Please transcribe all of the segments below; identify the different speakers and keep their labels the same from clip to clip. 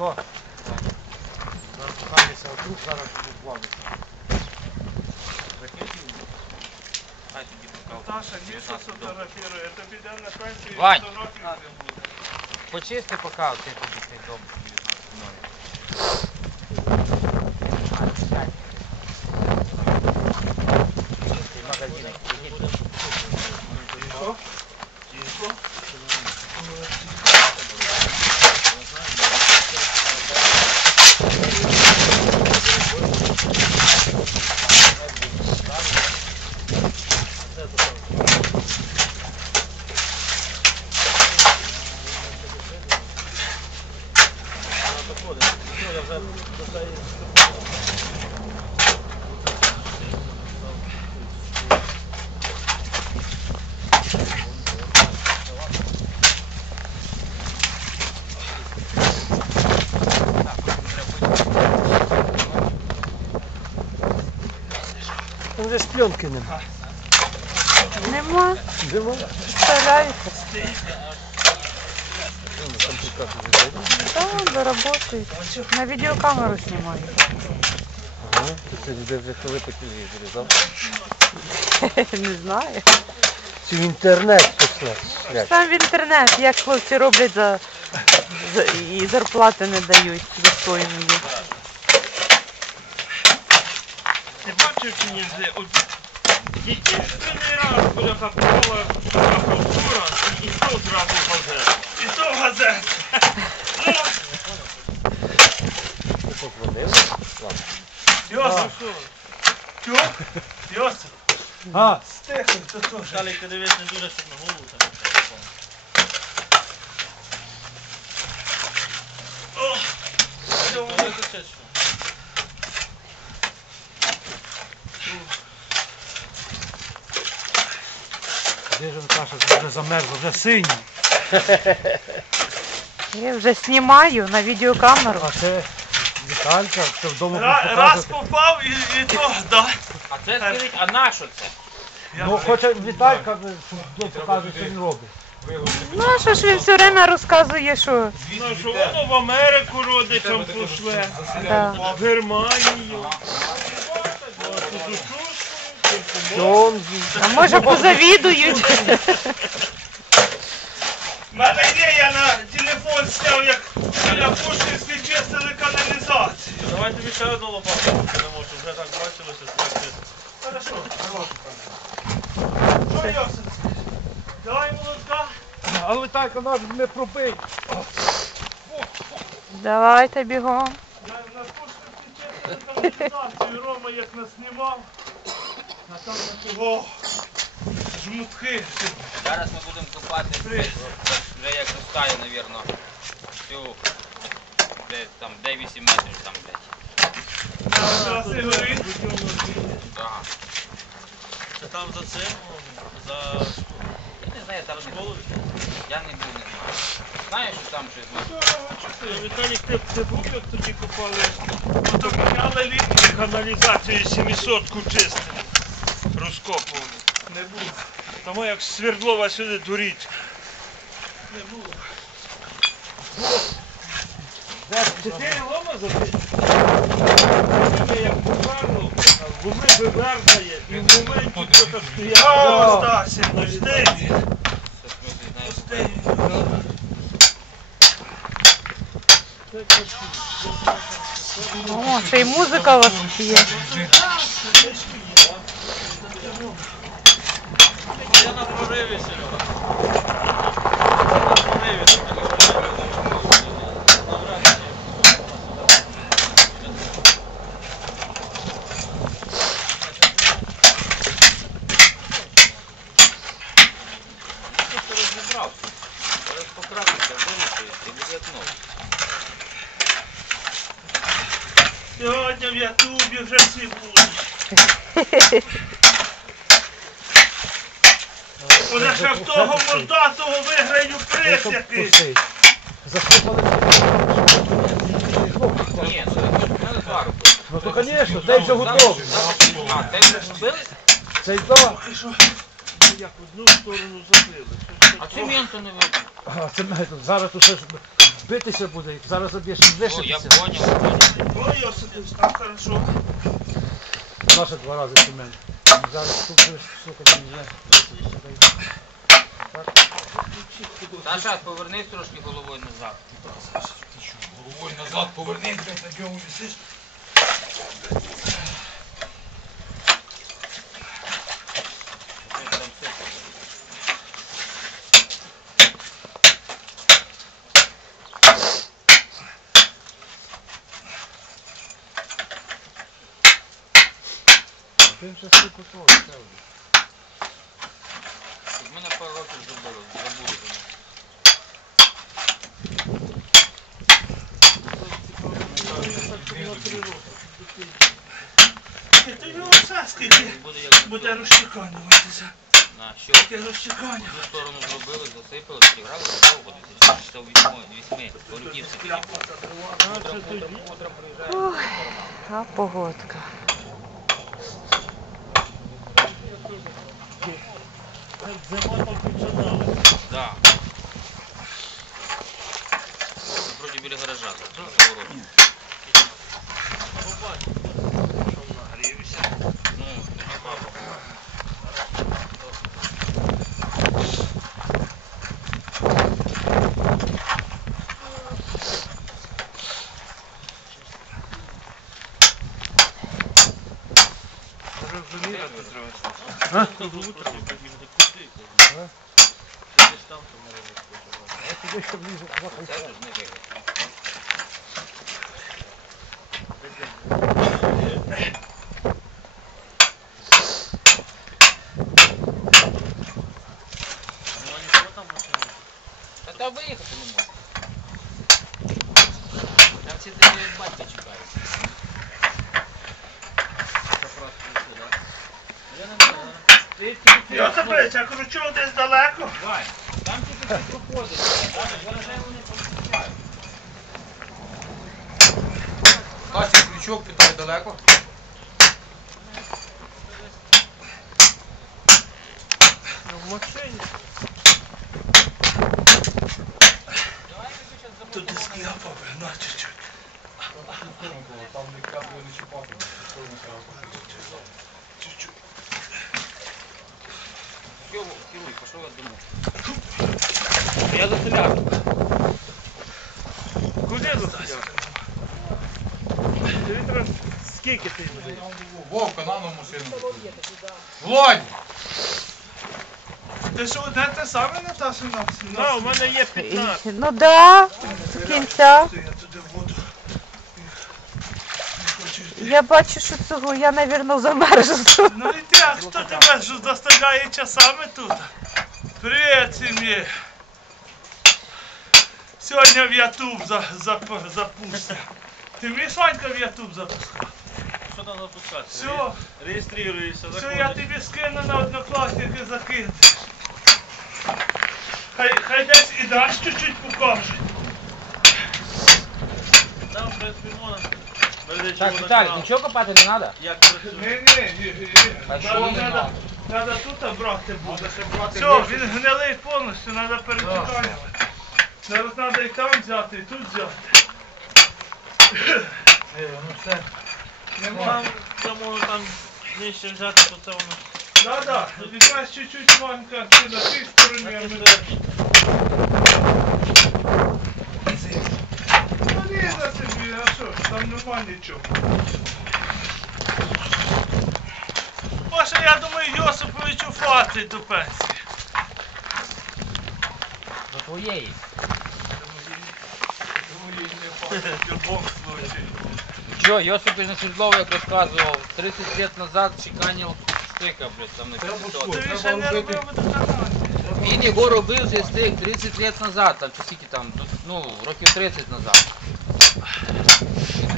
Speaker 1: Хто? Зараз покажеться, а тут зараз плавиться.
Speaker 2: Наташа, ніщо фотографірує, тобі йде на пенсію
Speaker 3: Вань!
Speaker 2: фотографію
Speaker 3: А.
Speaker 2: буде.
Speaker 3: Почисти поки цей дом.
Speaker 1: Там вже ж пленки нема.
Speaker 4: Нема.
Speaker 1: Нема.
Speaker 4: Представляєте? Да, доработають. На відеокамеру знімаю.
Speaker 1: Ага. Ти людей вже коли по телевізорі.
Speaker 4: Не знаю.
Speaker 1: Чи в інтернет пішла?
Speaker 4: Там в інтернет, як хлопці роблять за, за і зарплати не дають достойної.
Speaker 2: Ти бачив чи ні, де от єдиний раз бляха попала культура, і то зразу газет. То газет.
Speaker 1: Ти позвонив?
Speaker 2: Йосип, що? Йосип.
Speaker 1: А,
Speaker 2: Стихай, то то ж.
Speaker 5: Далі ти дивись, не дуже щоб на голову там.
Speaker 2: О,
Speaker 5: То не кричиш, що?
Speaker 1: де ж Наташа вже замерзла, вже синій.
Speaker 4: Я вже знімаю на відеокамеру.
Speaker 1: А це Віталька, це вдома
Speaker 2: Ра- Раз
Speaker 1: показувати.
Speaker 2: попав і, і то, да.
Speaker 3: А це скажіть, а на що це?
Speaker 2: Я
Speaker 1: Ну,
Speaker 2: вже-
Speaker 1: хоче Віталька, щоб показує, що він робить.
Speaker 4: Ну а що ж він все время розказує, що
Speaker 2: Ну, що воно в Америку родичам пошле,
Speaker 4: да.
Speaker 2: в Германію.
Speaker 1: Що
Speaker 4: а може позавідують.
Speaker 2: Мене я на телефон зняв, як біля Пушкінської чистили каналізацію.
Speaker 5: Давай тобі ще одну лопату дамо, щоб вже так бачилося, що ти.
Speaker 2: Хорошо, хорошо. Що, Йосип? Давай молотка.
Speaker 1: Але Віталька нас не пробий.
Speaker 4: Давайте бігом.
Speaker 2: Я на Пушкінській чистили каналізацію, Рома як нас знімав. А там такого жмутки.
Speaker 3: Зараз ми будемо копати. Вже як розтає, навірно. Всю де там де 8 метрів там блядь. Ага.
Speaker 5: Це там за цим, за
Speaker 3: Я не знаю, там не
Speaker 5: школою.
Speaker 3: я не був, не знаю. Знаєш, що там щось?
Speaker 2: Е, Віталік, ти, ти був, як тоді копали? Ото міняли лінію каналізацію 700 чистили. Розкопували. Не було. Тому як Свердлова сюди до річки не було. Чотири лома забити. Як попарно, вуми вивертає, і в моменті кто-то стояв. О, Остасі, ну жди.
Speaker 4: О, ще й музика у вас є.
Speaker 5: Я на прориві,
Speaker 2: Серега. Вже всі будуть. Вона ще в того мордатого виграю приз якийсь.
Speaker 1: Засипали.
Speaker 3: Ні, це не пару.
Speaker 1: Ну то, звісно, цей вже готовий.
Speaker 3: А, те вже зробили?
Speaker 1: Цей
Speaker 2: що як одну сторону забили.
Speaker 3: А цементу не видно.
Speaker 1: А, це ми тут. Зараз ж битися буде. Зараз об'єш
Speaker 3: О, я
Speaker 1: лишитися.
Speaker 3: поняв, поняв.
Speaker 2: Ой, Йосипус, там хорошо.
Speaker 1: Наше два рази цемент. Зараз тут будеш, сука, не є.
Speaker 3: Саша, повернись трошки головою назад.
Speaker 6: Головою назад повернись, блядь, на ньому висиш.
Speaker 3: Ось там все.
Speaker 1: Ти вже все вже.
Speaker 3: Щоб Ми пару років забули, забули за нього.
Speaker 2: Ти його все скільки
Speaker 3: Буде як
Speaker 2: буде розчеканюватися.
Speaker 3: на що
Speaker 2: розчекання.
Speaker 3: одну сторону зробили, засипали, зіграли, довго, 2008 Бородівці тоді був. Приїжджаємо.
Speaker 4: А погодка.
Speaker 2: Зима там починала.
Speaker 3: Да. Вроді біля гаража, так, на
Speaker 1: А? А туди ще влізе.
Speaker 3: Це ж не виграє. Та там виїхати не можна. Там всі тебе батька чекають.
Speaker 2: Йосипич, а кручу десь далеко.
Speaker 3: Вань, там тільки ці проходи. Гаражей вони почекають.
Speaker 6: Кася, крючок питає далеко.
Speaker 2: В машині. Тут десь кляпа на чуть-чуть.
Speaker 6: Там не кляпали, не чіпати.
Speaker 2: Чуть-чуть.
Speaker 3: Все, керуй, пішов я домой. Я заселяю.
Speaker 2: Куди заставляти? Тобі скільки ти буде?
Speaker 6: Вовка, на нову машину. Володь!
Speaker 2: Ти що, де те саме Наташа на Так, у мене є 15.
Speaker 4: Ну да, з кінця.
Speaker 2: Я
Speaker 4: бачу, що цього я, навірно, замерзла.
Speaker 2: Ну і ти, а хто тебе що заставляє часами тут? Привіт, сім'ї. Сьогодні в Ютуб за, за, запустя. Ти вмієш Ванька в Ютуб запускати?
Speaker 5: Що там запускати?
Speaker 2: Все,
Speaker 5: Реєструєшся,
Speaker 2: все,
Speaker 5: заходиш.
Speaker 2: я тобі скину на однокласники закинеш. Хай, хай десь і даш чуть-чуть покажуть.
Speaker 5: Там, в принципі, можна.
Speaker 3: Так,
Speaker 5: починав.
Speaker 3: нічого копати не треба?
Speaker 5: Як працює?
Speaker 2: Ні, ні, ні, ні.
Speaker 3: А що
Speaker 2: Надо,
Speaker 3: не
Speaker 2: надо,
Speaker 3: надо?
Speaker 2: надо тут брати буде. Все, він гнилий повністю, треба перечекати. Зараз треба і там взяти, і тут взяти.
Speaker 6: Ну все.
Speaker 5: Там, там там нижче взяти, то це воно.
Speaker 2: Да, да, якась чуть-чуть манка, ти на тій стороні, а ми на Ну ні, за собі, а що, ж, там нема нічого. Може, я думаю, Йосиповичу хватить до пенсії.
Speaker 3: Твоєї.
Speaker 2: В любом случае.
Speaker 3: Чё, Йосип из Свердлова, як розказував, 30 лет назад чеканив стика, блядь, там на
Speaker 2: Ти
Speaker 3: 500.
Speaker 2: ще не робив водоканал.
Speaker 3: Він його робив цей стик 30 лет назад, там чи скільки там, ну, років 30 назад.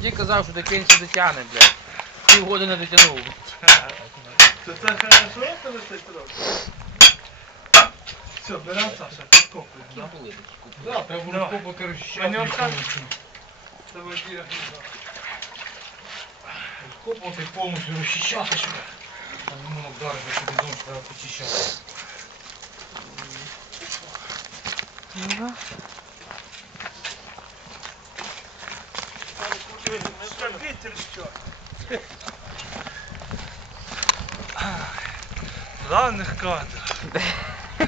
Speaker 3: Тоді казав, що до пенсії дотягне, блядь. Півгода не дотягнув.
Speaker 2: Це це хорошо, коли ти робиш? Все, беремо Саша, підкопуємо,
Speaker 3: Які
Speaker 2: да?
Speaker 3: були такі купи?
Speaker 6: Да, треба було
Speaker 2: Давай.
Speaker 6: розкопати розчищати.
Speaker 2: Манюрка?
Speaker 6: повністю.
Speaker 2: Давай діагноз.
Speaker 6: Розкопувати повністю, розчищати, щоб там можна вдарити, що бідон треба почищати.
Speaker 4: Ага.
Speaker 2: Вітер що? Главних кадрів.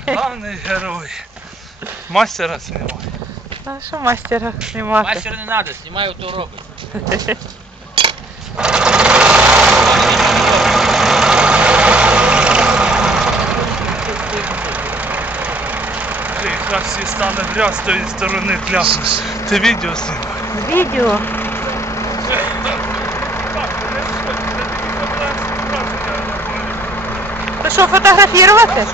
Speaker 2: Главний герой. Мастера знімає.
Speaker 4: А що мастера знімати?
Speaker 3: Мастер не треба, знімаю, то робить.
Speaker 2: Ти якраз всі стане грязь з тої сторони пляшеш. Ти відео знімай.
Speaker 4: Відео. То що, фотографувати?